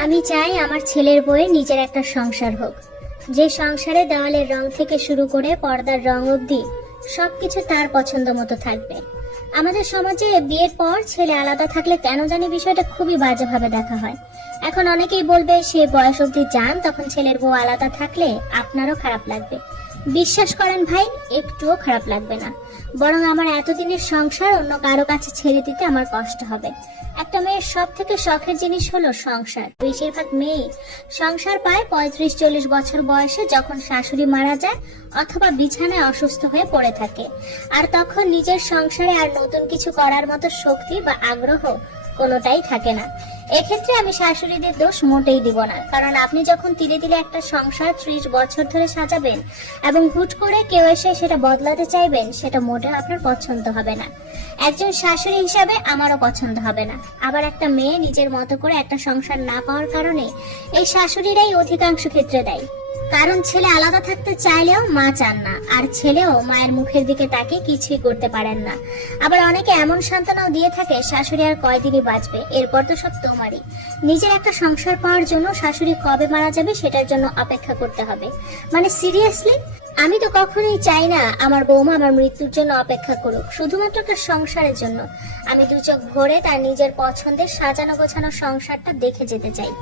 আমি চাই আমার ছেলের বউয়ের নিজের একটা সংসার হোক। যে সংসারে দেওয়ালের রং থেকে শুরু করে পর্দার রং অবধি সবকিছু তার পছন্দ মতো থাকবে। আমাদের সমাজে বিয়ের পর ছেলে আলাদা থাকলে কেন জানি বিষয়টা খুবই বাজেভাবে দেখা হয়। এখন অনেকেই বলবে, সে বয়স অবধি যান, তখন ছেলের বউ আলাদা থাকলে আপনারও খারাপ লাগবে। বিশ্বাস করেন ভাই, একটুও খারাপ লাগবে না। বরং আমার এতদিনের সংসার অন্য কারও কাছে ছেড়ে দিতে আমার কষ্ট হবে। একটা মেয়ের সব থেকে শখের জিনিস হলো সংসার। বেশিরভাগ মেয়ে সংসার পায় পঁয়ত্রিশ, চল্লিশ বছর বয়সে যখন শাশুড়ি মারা যায় অথবা বিছানায় অসুস্থ হয়ে পড়ে থাকে। আর তখন নিজের সংসারে আর নতুন কিছু করার মতো শক্তি বা আগ্রহ কোনোটাই থাকে না। এক্ষেত্রে আমি শাশুড়িদের দোষ মোটেই দিব না। কারণ আপনি যখন তিলে তিলে একটা সংসার ত্রিশ বছর ধরে সাজাবেন এবং হুট করে কেউ এসে সেটা বদলাতে চাইবেন, সেটা মোটেও আপনার পছন্দ হবে না। একজন শাশুড়ি হিসাবে আমারও পছন্দ হবে না। আবার একটা মেয়ে নিজের মতো করে একটা সংসার না পাওয়ার কারণে এই শাশুড়িরাই অধিকাংশ ক্ষেত্রে দেয়। কারণ ছেলে আলাদা থাকতে চাইলেও মা চান না, আর ছেলেও মায়ের মুখের দিকে তাকে কিছুই করতে পারেন না। আবার অনেকে এমন সান্ত্বনাও দিয়ে থাকে, শাশুড়ি আর কয়দিনই বাঁচবে? এরপর তো সব তোমারই। নিজের একটা সংসার পাওয়ার জন্য শাশুড়ি কবে মারা যাবে সেটার জন্য অপেক্ষা করতে হবে। মানে সিরিয়াসলি? আমি তো কখনোই চাই না আমার বৌমা আমার মৃত্যুর জন্য অপেক্ষা করুক, শুধুমাত্র তার সংসারের জন্য। আমি দু চোখ ভরে তার নিজের পছন্দের সাজানো গোছানো সংসারটা দেখে যেতে চাই।